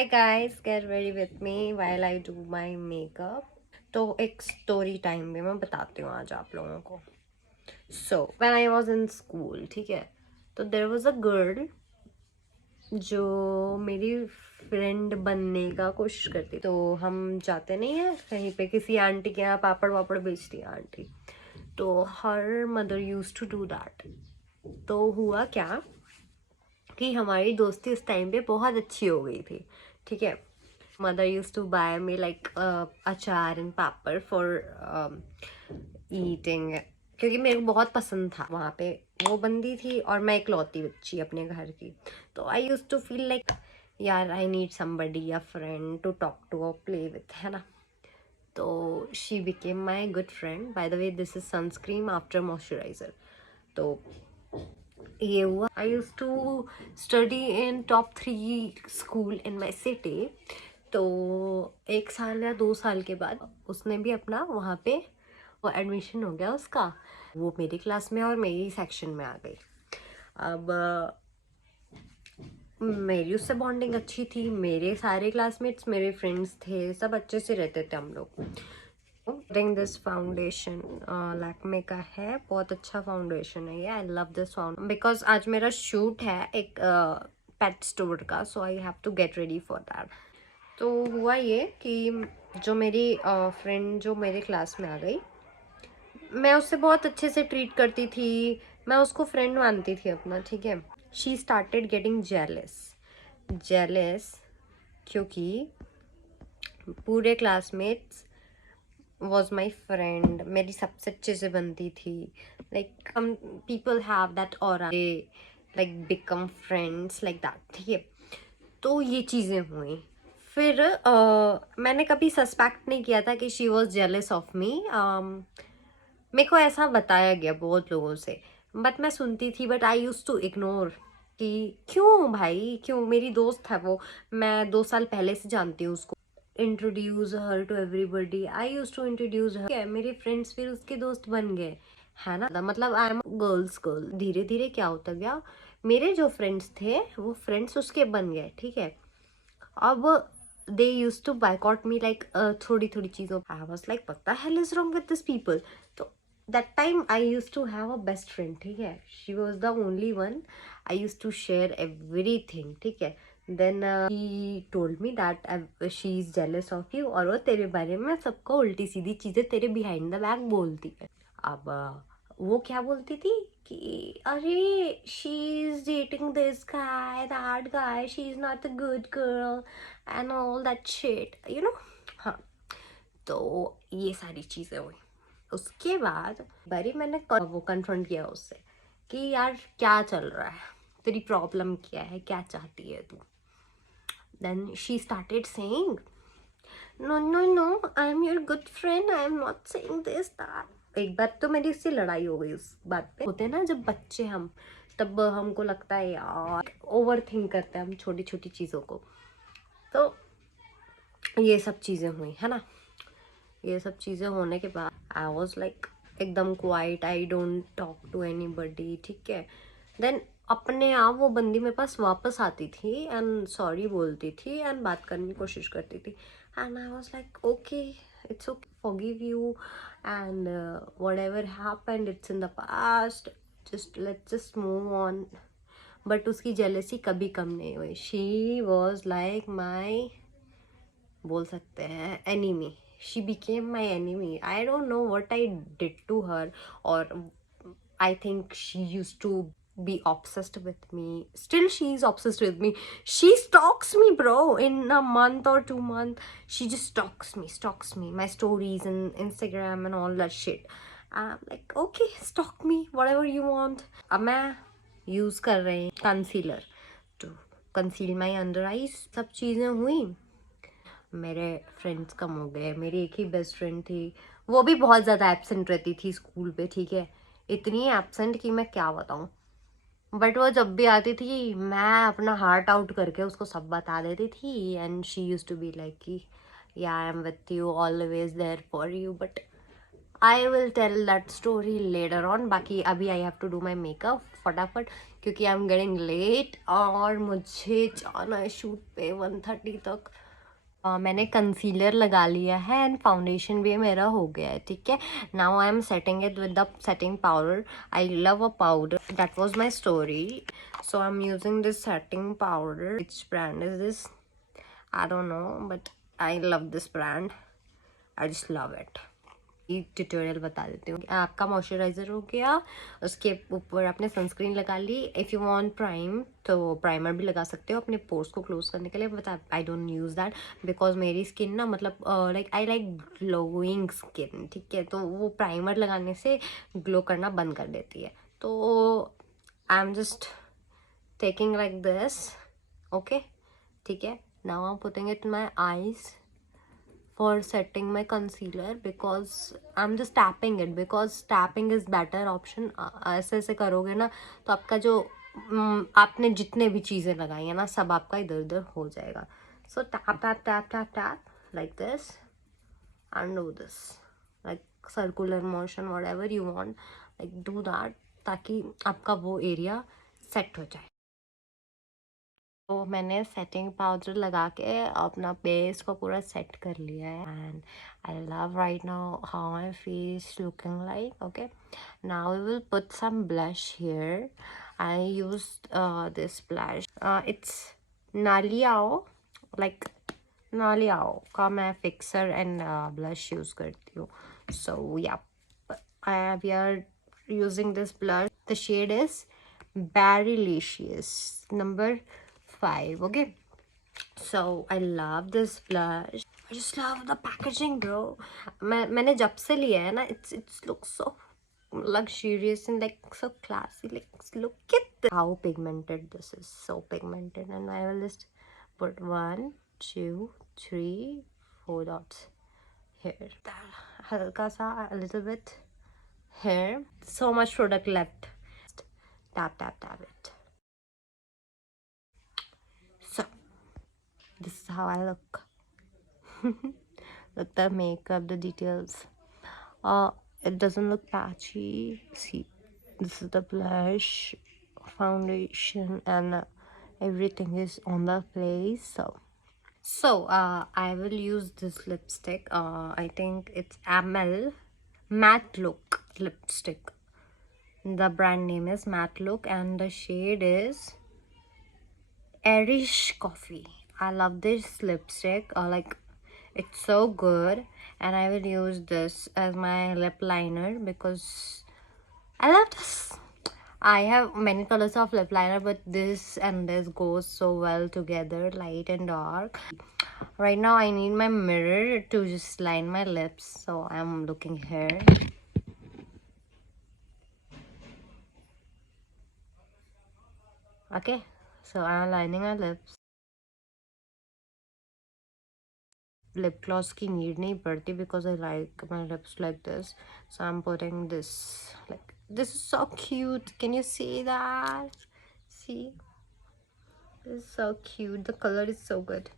Hi guys, get ready with me while I do my makeup. तो एक story time भी मैं बताती हूँ आज आप लोगों को. So when I was in school, ठीक है, तो there was a girl जो मेरी फ्रेंड बनने का कोशिश करती. तो हम जाते नहीं है कहीं पे किसी आंटी के यहाँ पापड़ वापड़ बेचती है आंटी. तो हर mother use to do that. तो हुआ क्या कि हमारी दोस्ती उस टाइम पे बहुत अच्छी हो गई थी. ठीक है, mother used to buy me like अचार and पापड़ for eating, क्योंकि मेरे को बहुत पसंद था. वहाँ पे वो बंदी थी और मैं इकलौती बच्ची अपने घर की. तो I use to feel like यार I need somebody, a friend to talk to और प्ले विथ, है ना. तो she became my good friend. By the way this is sunscreen after moisturizer. तो ये हुआ. I use to study in top 3 school in my city. तो 1 साल या 2 साल के बाद उसने भी अपना वहाँ पे वो एडमिशन हो गया उसका. वो मेरी क्लास में और मेरी सेक्शन में आ गई. अब मेरी उससे बॉन्डिंग अच्छी थी. मेरे सारे क्लासमेट्स मेरे फ्रेंड्स थे, सब अच्छे से रहते थे हम लोग. दिस फाउंडेशन लैक्मे का है, बहुत अच्छा फाउंडेशन है ये. I love this foundation because आज मेरा शूट है एक पेट स्टोर का. So I have to get ready for that. तो हुआ ये कि जो मेरी फ्रेंड जो मेरे क्लास में आ गई, मैं उससे बहुत अच्छे से ट्रीट करती थी. मैं उसको फ्रेंड मानती थी अपना. ठीक है, शी स्टार्टेड गेटिंग जेलस क्योंकि पूरे क्लासमेट्स वॉज माई फ्रेंड. मेरी सबसे अच्छे से बनती थी. Like people have that aura, like become friends like that. ठीक है, तो ये चीज़ें हुई. फिर मैंने कभी सस्पेक्ट नहीं किया था कि she was jealous of me. मेरे को ऐसा बताया गया बहुत लोगों से, बट मैं सुनती थी. But I use to ignore कि क्यों भाई, क्यों, मेरी दोस्त है वो. मैं 2 साल पहले से जानती हूँ उसको. Introduce her to everybody. I use to introduce her. मेरे फ्रेंड्स फिर उसके दोस्त बन गए, है ना. मतलब आई एम गर्ल्स गर्ल. धीरे धीरे क्या होता गया, मेरे जो फ्रेंड्स थे वो फ्रेंड्स उसके बन गए. ठीक है, अब they used to boycott me like थोड़ी थोड़ी चीज़ों. I was like what the hell is wrong with these people. तो that time I used to have a best friend. ठीक है, she was the only one I used to share everything. ठीक है, then he told me that she is jealous of you और वो तेरे बारे में सबको उल्टी सीधी चीज़ें तेरे behind the back बोलती है. अब वो क्या बोलती थी कि अरे she is dating this guy, that guy, she is not a good girl and all that shit, you know. हाँ, तो ये सारी चीज़ें हुई. उसके बाद बारी मैंने वो कन्फ्रंट किया उससे कि यार क्या चल रहा है, तेरी प्रॉब्लम क्या है, क्या चाहती है तू. Then she started saying no no no, I am your good friend, I am not saying this that. एक बार तो मेरी उससे लड़ाई हो गई उस बात पे. होते हैं ना जब बच्चे हम, तब हमको लगता है यार ओवर थिंक करते हैं हम छोटी छोटी चीज़ों को. तो ये सब चीज़ें हुई, है ना. ये सब चीज़ें होने के बाद आई वॉज लाइक एकदम quiet. I don't talk to anybody. ठीक है, देन अपने आप वो बंदी मेरे पास वापस आती थी एंड सॉरी बोलती थी एंड बात करने की कोशिश करती थी. And I was like okay, it's okay, forgive you, and whatever happened, it's in the past, let's just move on. But उसकी jealousy कभी कम नहीं हुई. She was like my, बोल सकते हैं, enemy. She became my enemy. I don't know what I did to her, or I think she used to be obsessed with me. Still she is obsessed with me. She stalks me, bro. In a month or 2 months, she just stalks me, my stories and Instagram and all that shit. I'm like okay, stalk me whatever you want. अब मैं use कर रही concealer to conceal my under eyes. सब चीज़ें हुई. मेरे friends कम हो गए. मेरी एक ही बेस्ट फ्रेंड थी, वो भी बहुत ज़्यादा एब्सेंट रहती थी स्कूल पे. ठीक है, इतनी एब्सेंट कि मैं क्या बताऊँ. बट वो जब भी आती थी मैं अपना हार्ट आउट करके उसको सब बता देती थी. And she use to be like कि yeah I am with you, always there for you. But I will tell that story later on. बाकी अभी I have to do my makeup फटाफट, क्योंकि आई एम गेटिंग लेट और मुझे जाना है shoot पे 1:30 तक। मैंने कंसीलर लगा लिया है एंड फाउंडेशन भी मेरा हो गया है, ठीक है। Now I am setting it with the setting powder. I love a powder, that was my story. So I am using this setting powder. Which brand is this? I don't know, but I love this brand, I just love it. Tutorial बता देती हूँ। आपका moisturiser हो गया, उसके ऊपर आपने sunscreen लगा ली। इफ़ यू वांट प्राइम तो प्राइमर भी लगा सकते हो अपने पोर्स को क्लोज करने के लिए, but I don't use that because मेरी स्किन ना मतलब like I like glowing skin, ठीक है। तो वो प्राइमर लगाने से ग्लो करना बंद कर देती है। तो I am just taking like this, okay, ठीक है। Now I am putting it my eyes for setting my concealer because I'm just tapping it because tapping is better option। ऐसे ऐसे करोगे ना तो आपका जो आपने जितने भी चीज़ें लगाई है ना सब आपका इधर उधर हो जाएगा। So tap tap tap tap tap like this and do this like circular motion, whatever you want, like do that ताकि आपका वो एरिया सेट हो जाए। तो मैंने सेटिंग पाउडर लगा के अपना बेस को पूरा सेट कर लिया है and I love right now how my face looking like. Okay, now we will put some blush here. I used this blush, it's नालियाओ, लाइक नालियाओ का मैं फिक्सर एंड ब्लश यूज करती हूँ। So yeah we are using this blush. The shade is Berrylicious number 5, okay. So I love this blush, I just love the packaging, bro. मैंने जब से लिया है ना, it's looks so luxurious and like so classy, like look at this. How pigmented this is, so pigmented. And I will just put 1 2 3 4 dots here, हल्का सा, a little bit here. So much product left. Tap tap tap it. So this is how I look. Look, the makeup, the details. It doesn't look patchy. See, this is the blush, foundation, and everything is on the place. So I will use this lipstick. I think it's ML Matte Look lipstick. The brand name is Matte Look and the shade is Irish Coffee. I love this lipstick. Like it's so good, and I will use this as my lip liner because I love this. I have many colors of lip liner, but this and this goes so well together, light and dark. Right now I need my mirror to just line my lips, so I'm looking here. Okay, so I'm lining my lips. Lip gloss की need नहीं पड़ती because I like my lips like this, so I'm putting this. Like this is so cute, can you see that? See, this is so cute, the color is so good,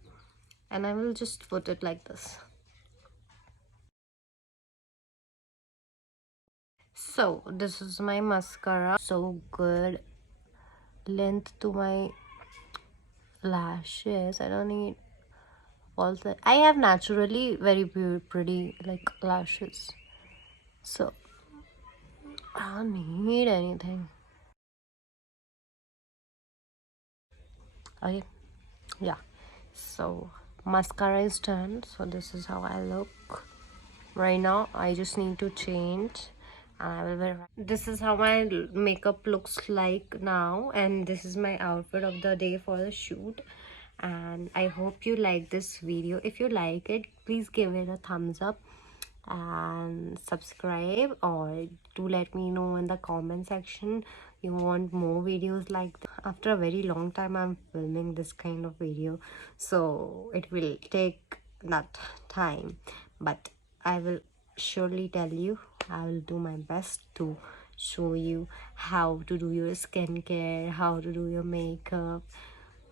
and I will just put it like this. So this is my mascara, so good length to my lashes. I don't need all that. I have naturally very pretty like lashes, so I don't need anything. Okay, yeah, so mascara is done. So this is how I look right now. I just need to change and I will wear. This is how my makeup looks like now, and this is my outfit of the day for the shoot. And I hope you like this video. If you like it, please give it a thumbs up and subscribe, or do let me know in the comment section you want more videos like this. After a very long time I'm filming this kind of video, so it will take that time, but I will surely tell you, I will do my best to show you how to do your skincare, how to do your makeup.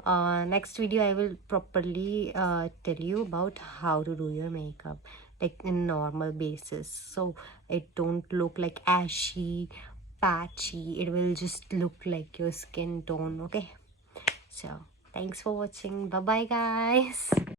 Next video I will properly tell you about how to do your makeup like in normal basis, so it don't look like ashy patchy. It will just look like your skin tone. Okay, so thanks for watching. Bye bye guys.